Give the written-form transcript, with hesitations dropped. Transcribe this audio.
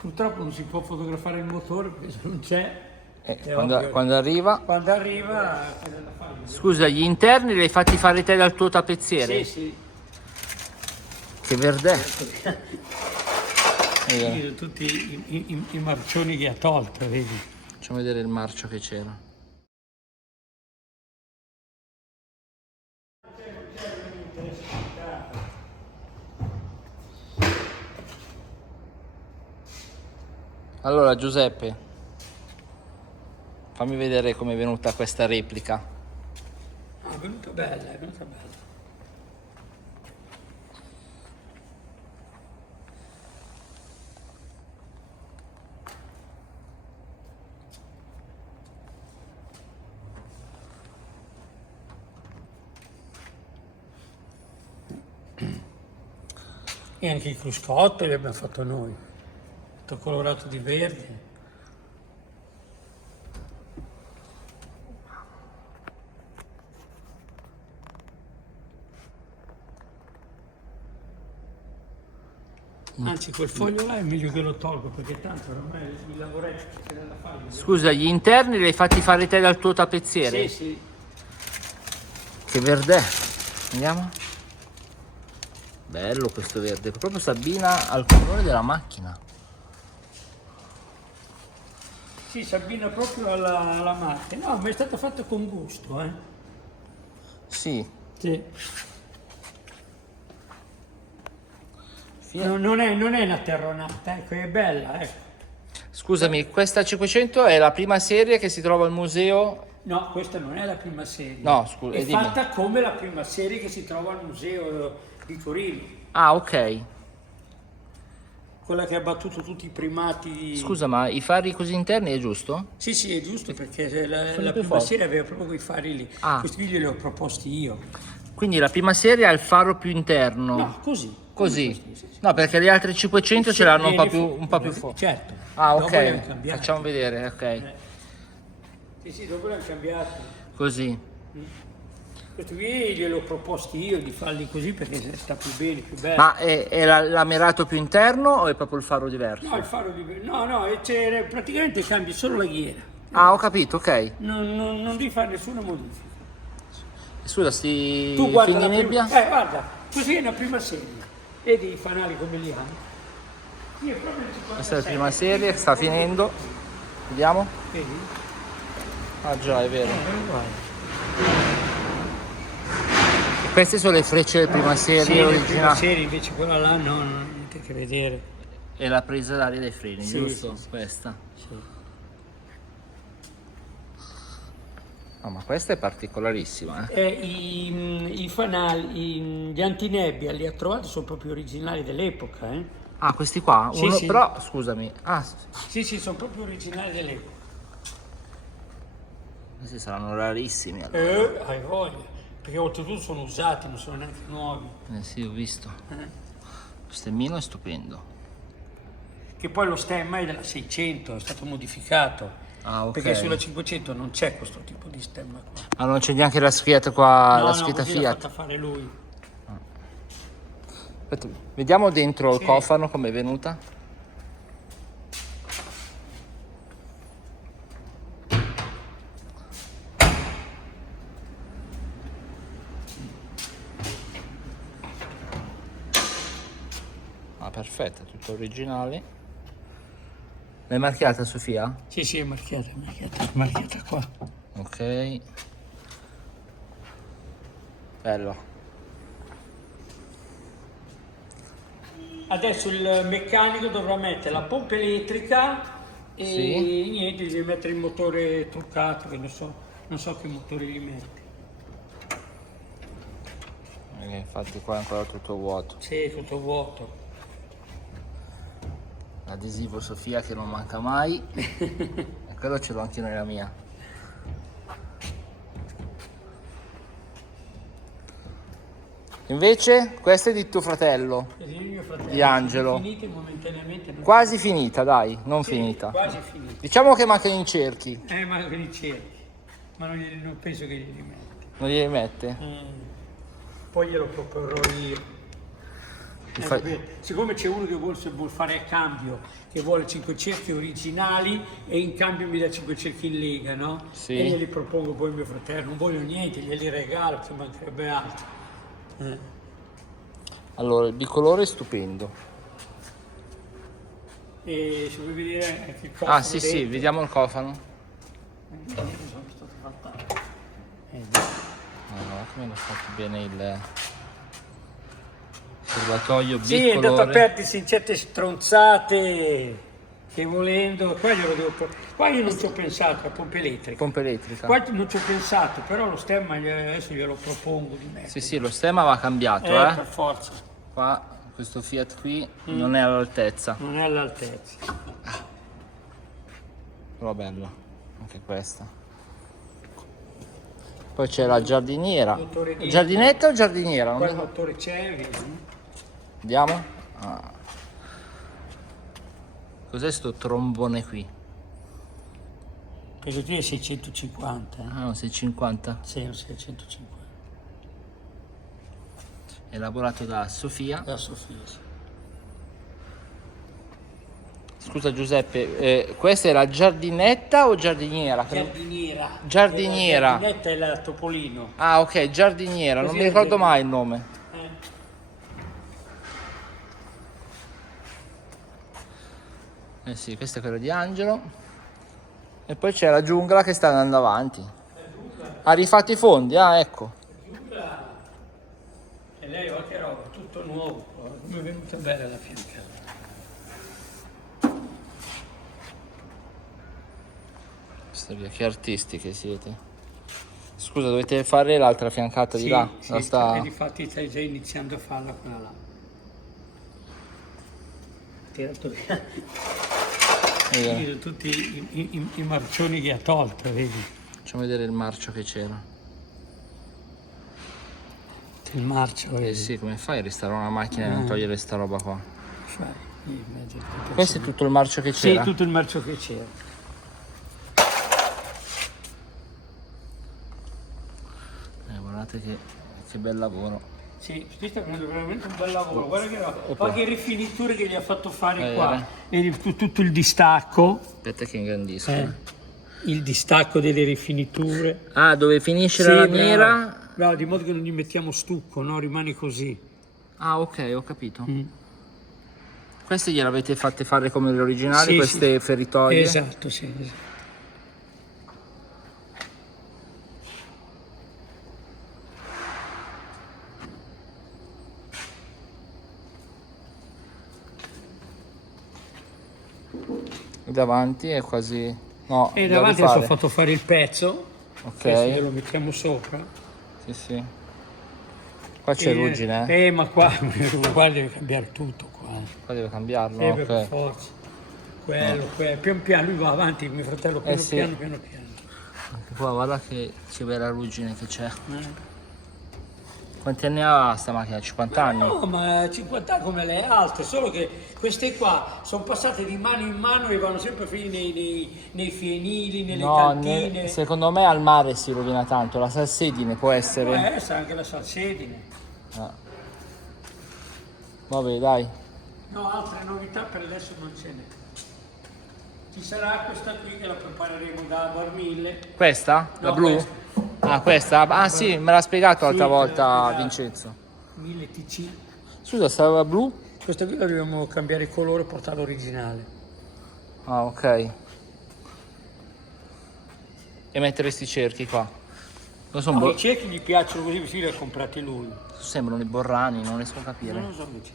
Purtroppo non si può fotografare il motore perché se non c'è. Quando arriva... Quando arriva c'è da fare. Scusa, gli interni li hai fatti fare te dal tuo tappezziere? Sì, sì. Che verdè. Questi sono tutti i marcioni che ha tolto, vedi? Facciamo vedere il marcio che c'era. Allora Giuseppe, fammi vedere come è venuta questa replica. Ah, è venuta bella, è venuta bella. E anche i cruscotti li abbiamo fatto noi, tutto colorato di verde. Anzi, quel foglio là è meglio che lo tolgo perché tanto ormai il lavoretto che c'è da fare. Scusa, gli interni li hai fatti fare te dal tuo tappezziere? Sì, sì. Che verdè. Andiamo. Bello questo verde, proprio si abbina al colore della macchina. Sì, si abbina proprio alla macchina. No, ma è stato fatto con gusto, eh? Sì. Sì. Non è una terronata, ecco, è bella, ecco. Scusami, questa 500 è la prima serie che si trova al museo? No, questa non è la prima serie. No, scusa, è dimmi. fatta come la prima serie che si trova al museo di Torino. Ah, ok. Quella che ha battuto tutti i primati. Scusa, ma i fari così interni è giusto? Sì, sì, è giusto perché la più prima forti. serie aveva proprio quei fari lì. Ah. Questi video li ho proposti io. Quindi la prima serie ha il faro più interno. No, così. Così? Questi, sì, sì. No, perché le altre 500 ce l'hanno Viene un po' più fuori. Certo. Ah, Dopo li hanno ok. cambiati. Facciamo vedere, ok. Sì, sì, dopo li hanno cambiati. Così. Questi video li ho proposti io di farli così perché sta più bene, più bello. Ma è l'amerato più interno o è proprio il faro diverso? No, il faro di... No, praticamente cambi solo la ghiera. Ah, ho capito, ok. Non devi fare nessuna modifica. Scusa, sti Tu guarda fini la nebbia? prima... guarda, così è una prima serie. Vedi i fanali come li hanno? Io proprio il 57. Questa è la prima serie, sta finendo. Vediamo. Vedi? Ah già, è vero. Guarda. Queste sono le frecce del prima serie Sì, la prima originale. serie invece quella là no, niente a che vedere. E la presa d'aria dei freni, Sì, giusto? sì, sì. Questa. Sì. No, ma questa è particolarissima, eh. I fanali, gli antinebbia li ha trovati, sono proprio originali dell'epoca, eh? Ah, questi qua? Sì, Uno, sì. però, scusami. Ah, Sì, sì, sono proprio originali dell'epoca. questi saranno rarissimi. Allora. Hai voglia, perché oltretutto sono usati, non sono neanche nuovi. Sì, ho visto. Eh. Questo mino è stupendo. Che poi lo stemma è della 600, è stato modificato. Ah, ok. Perché sulla 500 non c'è questo tipo di stemma qua. Ah, non c'è neanche la scritta qua, No, la no, scritta così l'ha Fiat. fatta fare lui. Aspetta, vediamo dentro Sì. il cofano come è venuta. Ah, perfetta, tutto originale. L'hai marchiata, Sofia? Sì, sì, è marchiata qua. Ok. Bello. Adesso il meccanico dovrà mettere la pompa elettrica e Sì. niente, deve mettere il motore truccato, che non so che motore gli mette. Infatti qua è ancora tutto vuoto. Sì, è tutto vuoto. L'adesivo Sofia che non manca mai. E quello ce l'ho anche nella mia. Invece questa è di tuo fratello. Così mio fratello, Di Angelo. sono finite momentaneamente. Non Quasi finita, dai, non Sì, finita. quasi finite. Diciamo che mancano i cerchi. Ma che li cerchi. Ma non penso che li mette. Non li mette? Poi glielo proporrò io. Siccome c'è uno che vuol fare il cambio, che vuole 5 cerchi originali e in cambio mi dà 5 cerchi in lega, no? Sì. E glieli propongo poi a mio fratello, non voglio niente, glieli regalo, ci mancherebbe altro. Allora, il bicolore è stupendo. E se vuoi vedere che cosa Ah, sì, sì, vediamo il cofano. No, come l'ho fatto bene il serbatoio bicolore. Sì, è andato a perdersi in certe stronzate che volendo, qua io non ci ho pensato, a pompa elettrica. Pompa elettrica. Qua non ci ho pensato, però lo stemma adesso glielo propongo di mettere. Sì, sì, lo stemma va cambiato, Per forza. Qua, questo Fiat qui non è all'altezza. Non è all'altezza. Però bella, anche questa. Poi c'è la giardiniera. Motore dietro. Giardinetta o giardiniera? Non Qua mi- il motore c'è, vedi? Andiamo? Ah. Cos'è sto trombone qui? Questo qui è 650. Ah, un 650. Sì, un 650. Elaborato da Sofia. Da Sofia, sì. Scusa Giuseppe, questa è la giardinetta o giardiniera? Giardiniera. Giardiniera. La giardinetta è la Topolino. Ah, ok, giardiniera, non Così mi è ricordo bene. mai il nome. Eh sì, questa è quella di Angelo. E poi c'è la giungla che sta andando avanti. Ha rifatto i fondi, ecco. E lei, oh, che roba, tutto nuovo. Come è venuta bella la fianca. Questa via, che artisti che siete. Scusa, dovete fare l'altra fiancata di là. Sì, La sta... e difatti stai già iniziando a farla quella là. Tirato via. Vedi tutti i marcioni che ha tolto, vedi? Facciamo vedere il marcio che c'era. Il marcio, vedi? Sì, come fai a restaurare una macchina e non togliere sta roba qua? Fai, in mezzo a tutto Questo è tutto il marcio che Sì, c'era? tutto il marcio che c'era. Guardate che bel lavoro. Sì, qui sta facendo veramente un bel lavoro. Guarda che rifiniture che gli ha fatto fare qua. Vedi tutto il distacco. Aspetta che ingrandisco. Il distacco delle rifiniture. Ah, dove finisce la lamiera? Bravo, di modo che non gli mettiamo stucco, no? Rimane così. Ah, ok, ho capito. Queste gliel'avete fatte fare come le originali, queste feritoie? Esatto, sì. Esatto. Davanti è quasi... no, E da davanti adesso ho rifare. fatto fare il pezzo. Ok. Adesso lo mettiamo sopra. Sì, sì. Qua c'è ruggine, ma qua deve cambiare tutto qua. Qua deve cambiarlo, Per ok. forza. Quello, pian piano, lui va avanti, mio fratello, piano sì. piano. Anche qua guarda che bella ruggine che c'è. Quanti anni ha sta macchina? 50 anni? No, ma 50 anni come le altre, solo che queste qua sono passate di mano in mano e vanno sempre a finire nei fienili, nelle cantine. Secondo me al mare si rovina tanto, la salsedine può essere... Sa anche la salsedine. Vabbè, dai. No, altre novità per adesso non ce n'è. Ci sarà questa qui che la prepareremo da Bar 1000. Questa? La No, blu? questa. Ah, questa? Ah sì, me l'ha spiegato l'altra Sì, volta esatto. Vincenzo. 1000 TC. Scusa, stava blu? Questa qui la dobbiamo cambiare il colore e portarla originale. Ah, ok. E mettere sti cerchi qua. Non sono I cerchi gli piacciono così, li ha comprati lui. sembrano i borrani, non riesco a capire. Non lo so, invece.